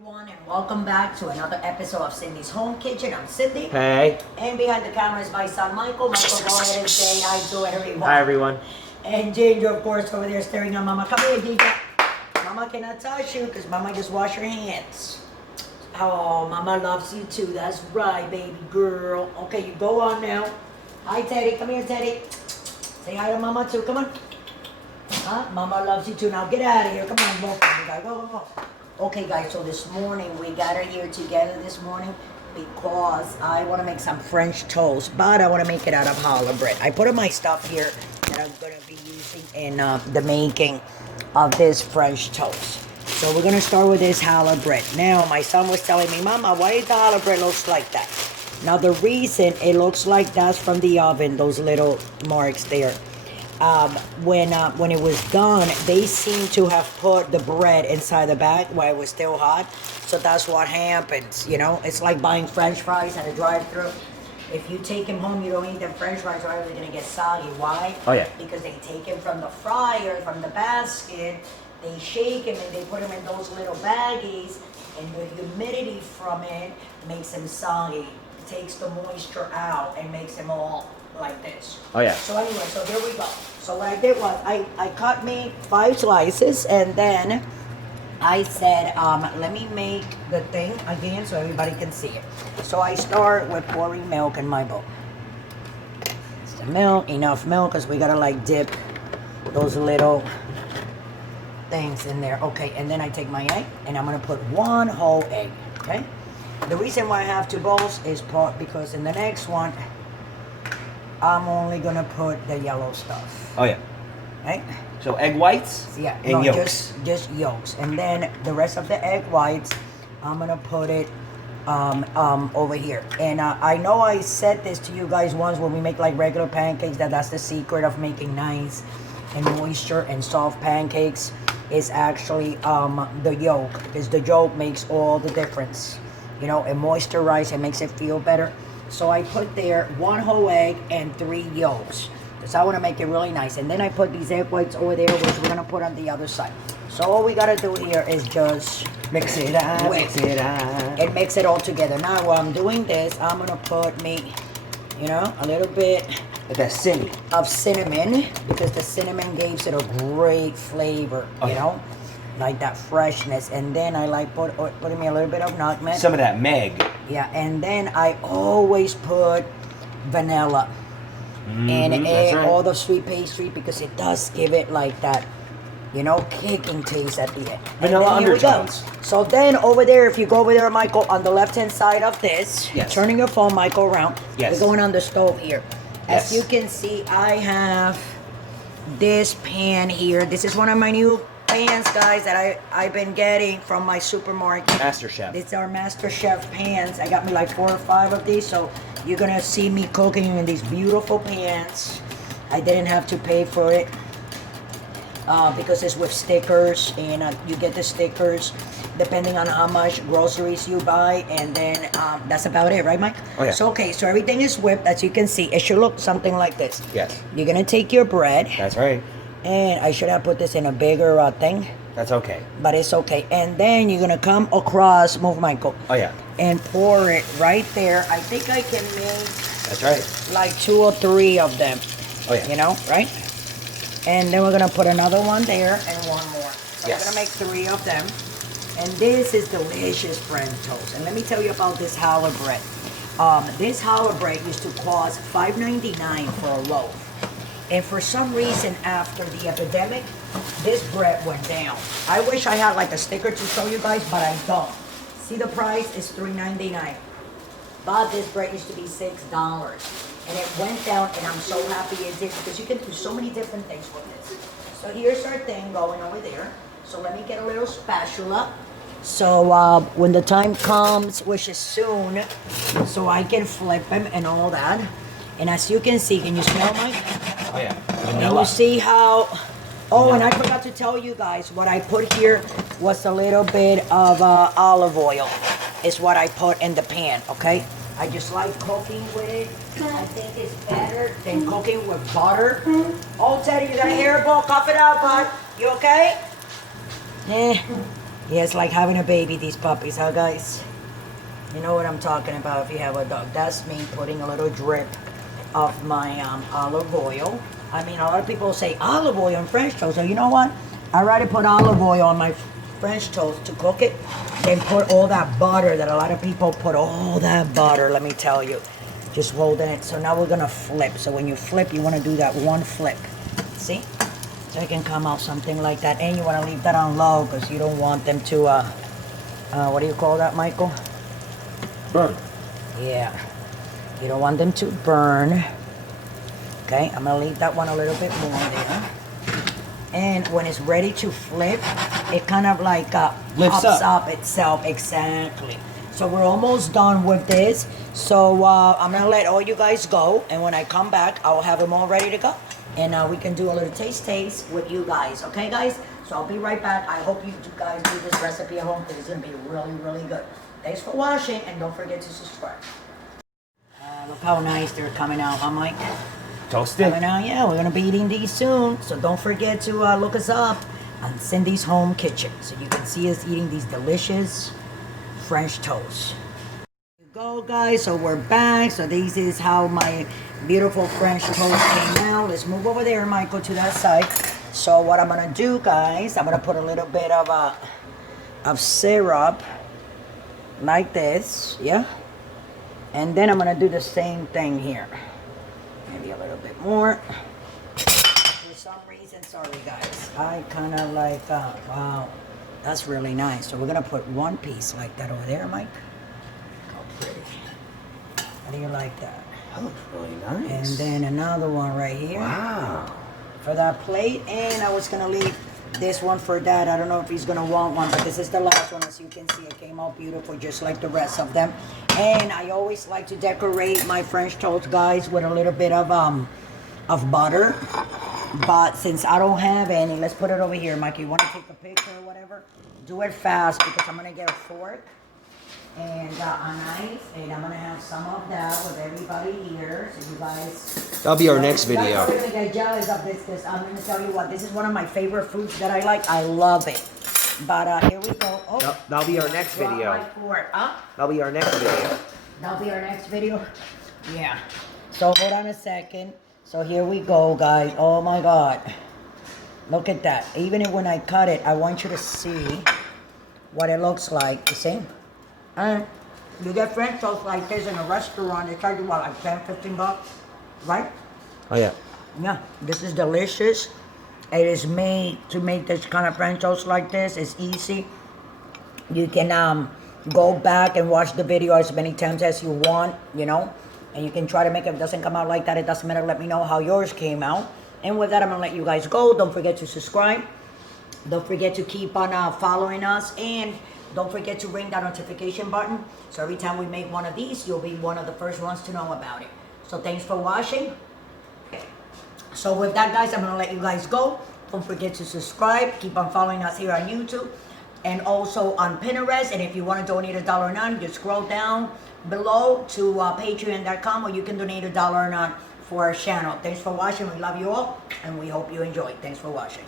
everyone, and welcome back to another episode of Cindy's Home Kitchen. I'm Cindy. Hey. And behind the camera is my son Michael. Michael, go ahead and say hi to everyone. Hi, everyone. And Ginger, of course, over there staring at Mama. Come here, Ginger. Mama cannot touch you because Mama just wash her hands. Oh, Mama loves you too. That's right, baby girl. Okay, you go on now. Hi, Teddy. Come here, Teddy. Say hi to Mama too. Come on. Huh? Mama loves you too. Now get out of here. Come on, both of you guys. Go, go, go. Okay, guys, so this morning we got her here together this morning because I want to make some French toast, but I want to make it out of challah bread. I put my stuff here that I'm going to be using in the making of this French toast. So we're going to start with this challah bread. Now, my son was telling me, Mama, why the challah bread looks like that? Now, the reason it looks like that's from the oven, those little marks there. When it was done, they seem to have put the bread inside the bag while it was still hot. So that's what happens, you know. It's like buying French fries at a drive-thru. If you take them home, you don't eat them French fries, or they're gonna get soggy. Why? Oh yeah. Because they take them from the fryer, from the basket. They shake them and they put them in those little baggies, and the humidity from it makes them soggy. It takes the moisture out and makes them all like this. Oh yeah. So anyway, so here we go. So what I did was I cut me 5 slices, and then I said, let me make the thing again so everybody can see it. So I start with pouring milk in my bowl. It's the milk, enough milk, because we gotta like dip those little things in there. Okay, and then I take my egg and I'm gonna put 1 whole egg. Okay. The reason why I have 2 bowls is because in the next one I'm only gonna put the yellow stuff. Oh yeah. Okay? So egg whites and yolks. Just yolks. And then the rest of the egg whites, I'm gonna put it over here. And I know I said this to you guys once when we make like regular pancakes, that's the secret of making nice and moisture and soft pancakes is actually the yolk, because the yolk makes all the difference. You know, it moisturizes, it makes it feel better. So I put there 1 whole egg and 3 yolks. Because I want to make it really nice. And then I put these egg whites over there, which we're going to put on the other side. So all we got to do here is just Mix it up, mix it up. and mix it all together. Now while I'm doing this, I'm going to put me, you know, a little bit That's cinnamon. of cinnamon. Because the cinnamon gives it a great flavor, you know. Like that freshness. And then I like putting me a little bit of nutmeg. Some of that meg. Yeah, and then I always put vanilla in that's right. all the sweet pastry, because it does give it like that, you know, kicking taste at the end. Vanilla And then here we go. undertones. So then over there, if you go over there, Michael, on the left-hand side of this, Yes. turning your phone, Michael, around. Yes. We're going on the stove here. As Yes. you can see, I have this pan here. This is one of my new pans, guys, that I've been getting from my supermarket. Master Chef. These are Master Chef pans. I got me like 4 or 5 of these, so you're gonna see me cooking in these beautiful pans. I didn't have to pay for it because it's with stickers, and you get the stickers depending on how much groceries you buy, and then that's about it, right, Mike? Oh yeah. So okay, so everything is whipped, as you can see. It should look something like this. Yes. You're gonna take your bread, That's right. and I should have put this in a bigger thing. That's okay. But it's okay. And then you're gonna come across, move Michael. Oh yeah. And pour it right there. I think I can make That's right. like 2 or 3 of them. Oh yeah. You know, right? And then we're gonna put another one there and 1 more. So Yes. we're gonna make 3 of them. And this is delicious French toast. And let me tell you about this challah bread. This challah bread used to cost $5.99 for a loaf. And for some reason, after the epidemic, this bread went down. I wish I had like a sticker to show you guys, but I don't. See, the price is $3.99. But this bread used to be $6. And it went down, and I'm so happy it did, because you can do so many different things with this. So here's our thing going over there. So let me get a little spatula. So when the time comes, which is soon, so I can flip them and all that. And as you can see, can you smell, Mike? Oh yeah. And Vanilla. you see how... Oh, and I forgot to tell you guys, what I put here was a little bit of olive oil. Is what I put in the pan, okay? I just like cooking with it. I think it's better than cooking with butter. Oh, Teddy, you got a hairball? Cough it out, bud. You okay? Yeah, it's like having a baby, these puppies, huh, guys? You know what I'm talking about if you have a dog. That's me putting a little drip of my olive oil. I mean, a lot of people say olive oil on French toast. So you know what? I rather put olive oil on my French toast to cook it than put all that butter that a lot of people put. All that butter, let me tell you. Just holding it. So now we're going to flip. So when you flip, you want to do that one flip. See? So it can come out something like that. And you want to leave that on low because you don't want them to, what do you call that, Michael? Burn. Yeah. You don't want them to burn. Okay, I'm going to leave that one a little bit more there. And when it's ready to flip, it kind of like Lifts pops up. up itself. Exactly. So we're almost done with this. So I'm going to let all you guys go. And when I come back, I'll have them all ready to go. And we can do a little taste with you guys. Okay, guys? So I'll be right back. I hope you guys do this recipe at home because it's going to be really, really good. Thanks for watching. And don't forget to subscribe. Look how nice they're coming out, huh, Mike? Toasted. Coming out, yeah. We're going to be eating these soon. So don't forget to look us up on Cindy's Home Kitchen. So you can see us eating these delicious French toast. Go guys, so we're back. So this is how my beautiful French toast came out. Let's move over there, Michael, to that side. So what I'm gonna do, guys, I'm gonna put a little bit of syrup like this, yeah, and then I'm gonna do the same thing here, maybe a little bit more. For some reason, sorry guys, I kind of like wow, that's really nice. So we're gonna put one piece like that over there, Mike. Pretty. How do you like that? That looks really nice. And then another one right here. Wow. For that plate. And I was gonna leave this one for Dad. I don't know if he's gonna want one, but this is the last one. As you can see, it came out beautiful just like the rest of them. And I always like to decorate my French toast, guys, with a little bit of butter. But since I don't have any, let's put it over here, Mike. You want to take a picture or whatever? Do it fast because I'm gonna get a fork and a knife, and I'm gonna have some of that with everybody here, so you guys. That'll be our next video. You guys are gonna get jealous of this because I'm gonna tell you what, this is one of my favorite foods that I like. I love it. But here we go. Oh, That'll be our next video. my fork. Huh? That'll be our next video. That'll be our next video. Yeah. So hold on a second. So here we go, guys. Oh my God. Look at that. Even when I cut it, I want you to see what it looks like. You see? And you get French toast like this in a restaurant, they charge you what, like 10, 15 bucks, right? Oh yeah. Yeah, this is delicious. It is made to make this kind of French toast like this. It's easy. You can go back and watch the video as many times as you want, you know, and you can try to make it. If it doesn't come out like that, it doesn't matter. Let me know how yours came out. And with that, I'm gonna let you guys go. Don't forget to subscribe. Don't forget to keep on following us, and don't forget to ring that notification button. So every time we make one of these, you'll be one of the first ones to know about it. So thanks for watching. So with that, guys, I'm gonna let you guys go. Don't forget to subscribe. Keep on following us here on YouTube and also on Pinterest. And if you want to donate $1 just scroll down below to patreon.com, or you can donate $1 for our channel. Thanks for watching. We love you all, and we hope you enjoyed. Thanks for watching.